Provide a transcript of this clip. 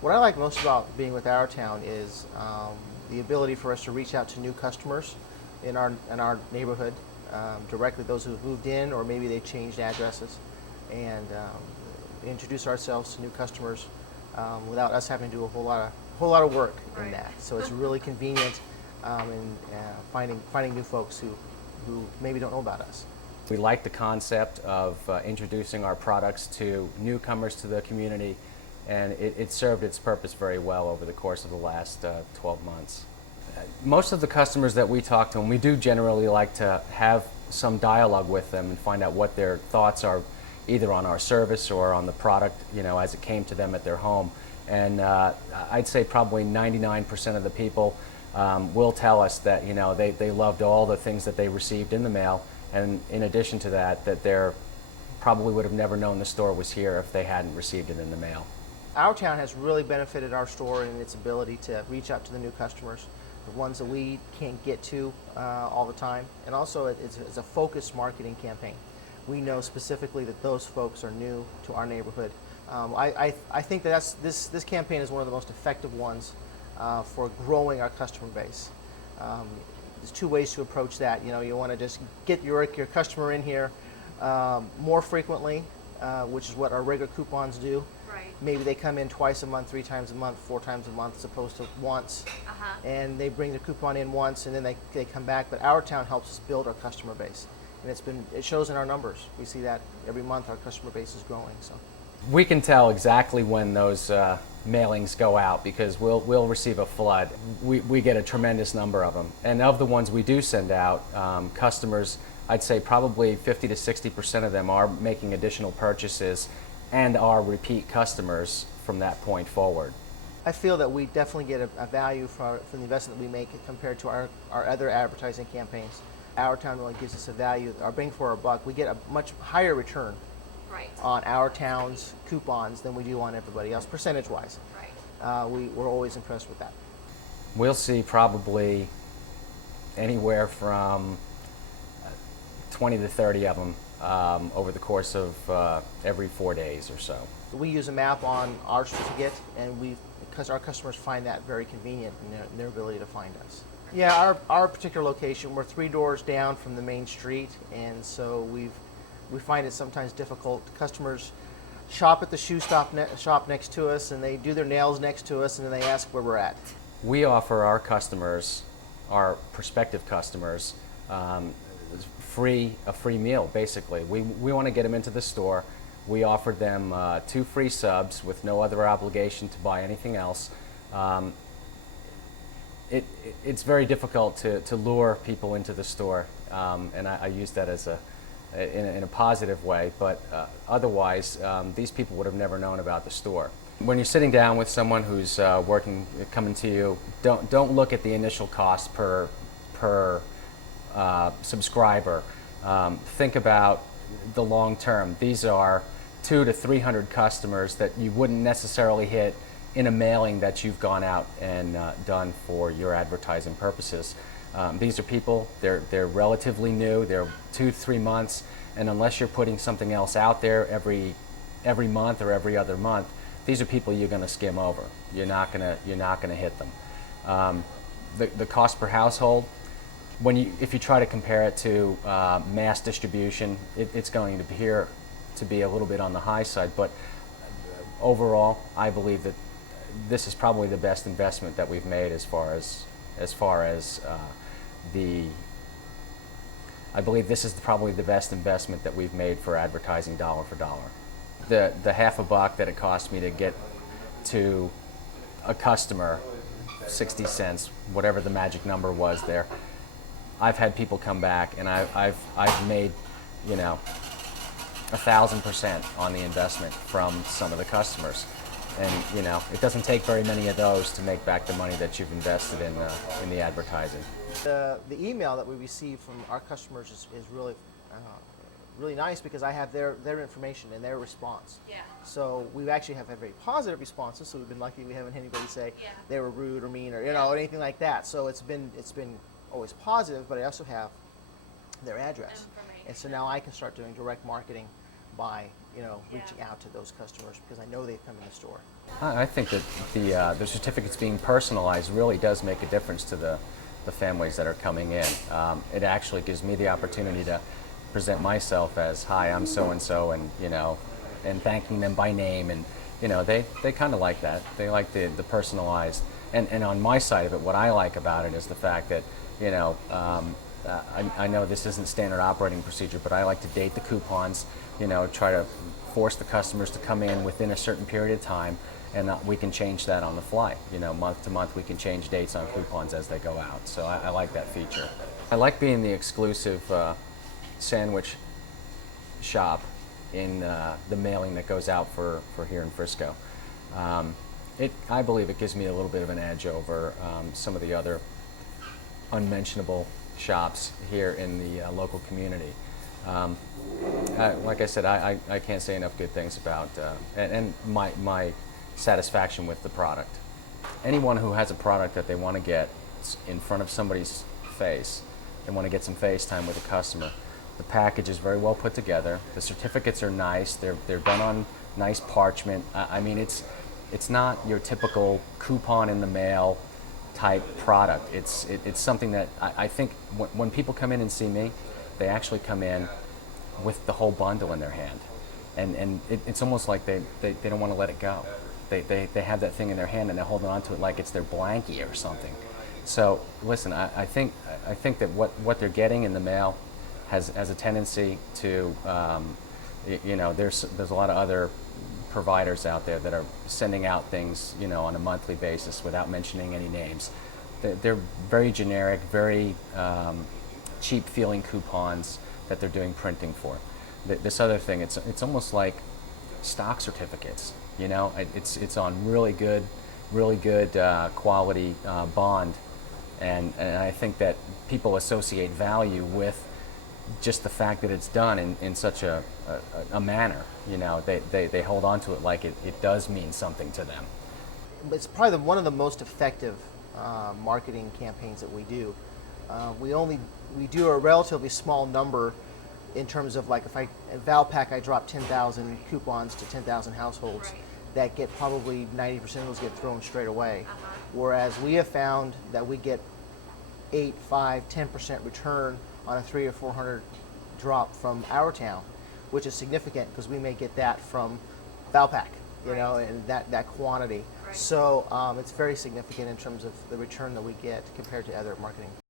What I like most about being with Our Town is the ability for us to reach out to new customers in our neighborhood directly, those who've moved in or maybe they've changed addresses, and introduce ourselves to new customers without us having to do a whole lot of work in Right. that. So it's really convenient in finding new folks who maybe don't know about us. We like the concept of introducing our products to newcomers to the community, and it served its purpose very well over the course of the last 12 months. Most of the customers that we talk to, and we do generally like to have some dialogue with them and find out what their thoughts are either on our service or on the product, as it came to them at their home. And I'd say probably 99% of the people will tell us that, they loved all the things that they received in the mail, and in addition to that, that they probably would have never known the store was here if they hadn't received it in the mail. Our town has really benefited our store in its ability to reach out to the new customers, the ones that we can't get to all the time. And also it's a focused marketing campaign. We know specifically that those folks are new to our neighborhood. I think that this campaign is one of the most effective ones for growing our customer base. There's two ways to approach that. You want to just get your customer in here more frequently, which is what our regular coupons do. Right. Maybe they come in twice a month, 3 times a month, 4 times a month, as opposed to once. And they bring the coupon in once, and then they come back. But Our Town helps us build our customer base, and it shows in our numbers. We see that every month our customer base is growing. So We can tell exactly when those mailings go out because we'll receive a flood. We get a tremendous number of them. And of the ones we do send out, customers, I'd say probably 50 to 60% of them are making additional purchases and are repeat customers from that point forward. I feel that we definitely get a value for the investment that we make compared to our other advertising campaigns. Our Town really gives us a value, our bang for our buck. We get a much higher return Right. on Our Town's coupons than we do on everybody else, percentage-wise. Right. We're always impressed with that. We'll see probably anywhere from 20 to 30 of them over the course of every 4 days or so. We use a map on our certificate, and because our customers find that very convenient in their ability to find us. Yeah, our particular location, we're 3 doors down from the main street, and so we find it sometimes difficult. Customers shop at the shoe shop next to us, and they do their nails next to us, and then they ask where we're at. We offer our customers, our prospective customers, a free meal, basically. We want to get them into the store. We offered them 2 free subs with no other obligation to buy anything else. It's very difficult to lure people into the store, and I use that as in a positive way, but otherwise these people would have never known about the store. When you're sitting down with someone who's coming to you, don't look at the initial cost per subscriber. Think about the long term. These are 200 to 300 customers that you wouldn't necessarily hit in a mailing that you've gone out and done for your advertising purposes. These are people, they're relatively new, they're 2 to 3 months, and unless you're putting something else out there every month or every other month, these are people you're going to skim over. You're not going to hit them. The cost per household, if you try to compare it to mass distribution, it's going to appear to be a little bit on the high side, but overall, I believe that this is probably the best investment that we've made I believe this is probably the best investment that we've made for advertising dollar for dollar. The half a buck that it cost me to get to a customer, 60 cents, whatever the magic number was there, I've had people come back and I've made, 1,000% on the investment from some of the customers. And it doesn't take very many of those to make back the money that you've invested in the advertising. The email that we receive from our customers is really really nice because I have their information and their response. Yeah. So we actually have had very positive responses. So we've been lucky we haven't had anybody say Yeah. they were rude or mean or or anything like that. So it's been always positive. But I also have their address, and so now I can start doing direct marketing by reaching out to those customers because I know they've come in the store. I think that the certificates being personalized really does make a difference to the families that are coming in. It actually gives me the opportunity to present myself as, hi, I'm so and so, and and thanking them by name, and they kind of like that. They like the personalized. And on my side of it, what I like about it is the fact that I know this isn't standard operating procedure, but I like to date the coupons. Try to force the customers to come in within a certain period of time, and we can change that on the fly. Month to month, we can change dates on coupons as they go out. So I like that feature. I like being the exclusive sandwich shop in the mailing that goes out for here in Frisco. I believe it gives me a little bit of an edge over some of the other unmentionable shops here in the local community. Like I said, I can't say enough good things about and my satisfaction with the product. Anyone who has a product that they want to get in front of somebody's face, they want to get some face time with a customer. The package is very well put together. The certificates are nice. They're done on nice parchment. I mean, it's not your typical coupon in the mail type product. It's something that I think when people come in and see me, they actually come in with the whole bundle in their hand, and it's almost like they don't want to let it go. They have that thing in their hand and they're holding on to it like it's their blankie or something. So listen, I think that what they're getting in the mail has a tendency to there's a lot of other providers out there that are sending out things on a monthly basis without mentioning any names. They're very generic, very cheap feeling coupons that they're doing printing for. This other thing, it's almost like stock certificates. It's on really good quality bond, and I think that people associate value with just the fact that it's done in such a manner. They hold on to it like it does mean something to them. It's probably one of the most effective marketing campaigns that we do. We do a relatively small number in terms of, like, if at Valpak I drop 10,000 coupons to 10,000 households, Right. that get probably 90% of those get thrown straight away. Whereas we have found that we get 8, 5, 10% return on a 300 or 400 drop from our town, which is significant because we may get that from Valpak, Right. and that quantity. Right. So it's very significant in terms of the return that we get compared to other marketing.